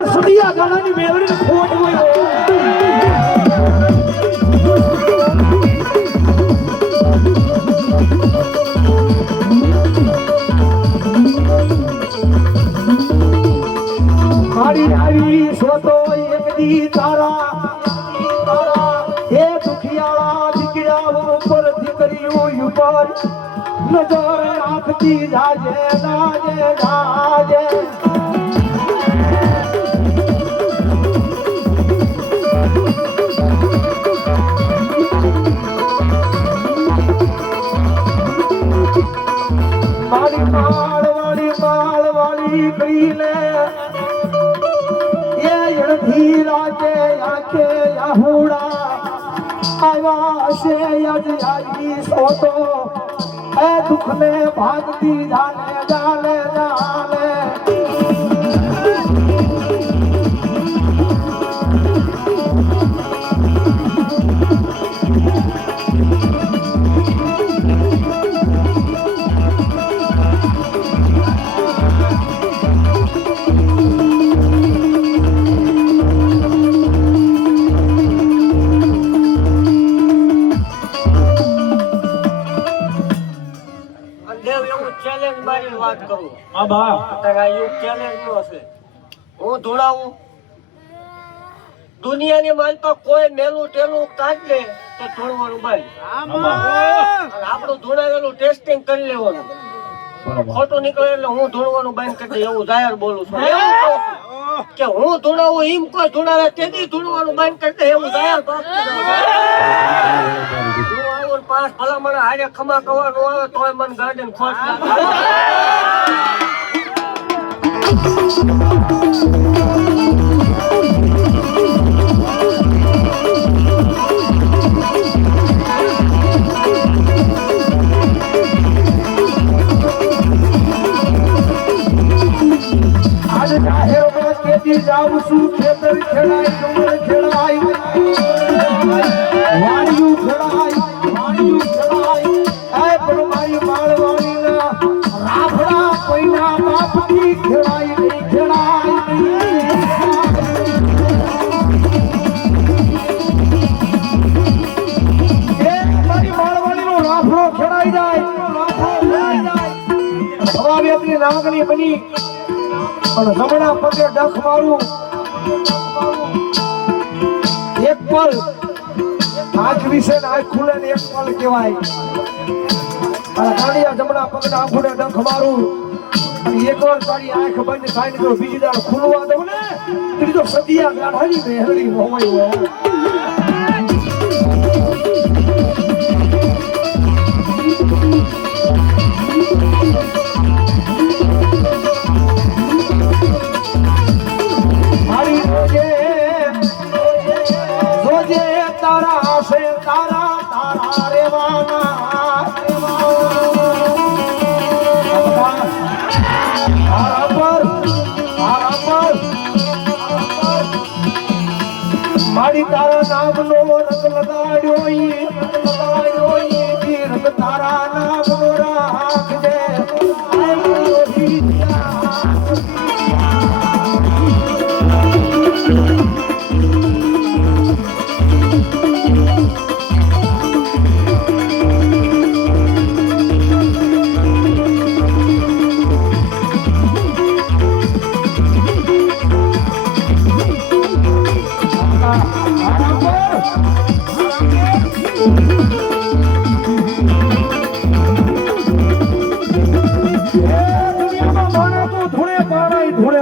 સદિયા ગાળાની મેળવીને ખોટ હોય મારી આવી સોતો એક દી તારા એ દુખિયાળા દીકરાઓ ઉપર દીકરીઓ ઉપર નજર આંખતી જાજે જાજે જાજે મારી માળવાળી કરીને એ યણથી રાજે આંખે આહુડા આવ્યા છે યજયાજી સોતો એ દુઃખને ભાગતી જાને જાને જાને વાત કરું હા બા તારા યુગ ચેલેન્જ નો હશે હું ધોળાવું દુનિયાની માલ પર કોઈ મેલું ટેલું કાઢ લે તો ધોળવાનું બાય આપણું ધોળાવેલું ટેસ્ટિંગ કરી લેવાનું ખોટું નીકળે એટલે હું ધોળવાનું બંધ કરી દે એવું જાહેર બોલું છું એવું કહું છું કે હું ધોળાવું એમ કોઈ ધોળાવે તેથી ધોળવાનું બંધ કરી દે એવું જાહેર પાસ ભલામણ હારે ખમા કવાનું આવે તોય મન ગાર્ડન ખોટ આજે જાહેરમાં કેદી જાઉં છું ખેતર ખેડાય ડુંગર ખેડાય વાડિયું ખેડાય કોઈના બાપથી ખેડાય નહીં ખેડાય મારી માળવાડીનો રાફડો ખેડાઈ જાય હવા વેતની નાગણી બની અને જમણા પગે ડખ મારું એક પલ આંખ વિશે આંખ ખુલે ને એક પલ કહેવાય કાળિયા જમણા પગના આંખોને ડંખ મારું અને એકવાર તારી આંખ બંધ થાય ને તો બીજી દાડ ખુલવા દઉં ને ત્રીજો સદિયા ગાઢાની મેહરડી હોવાય મારી રોજે તારા આશે તારા તારા રેવાના મારી તારા નામનો રંગ લગાડ્યો રંગ તારા નામનો રાખજે ધૂળે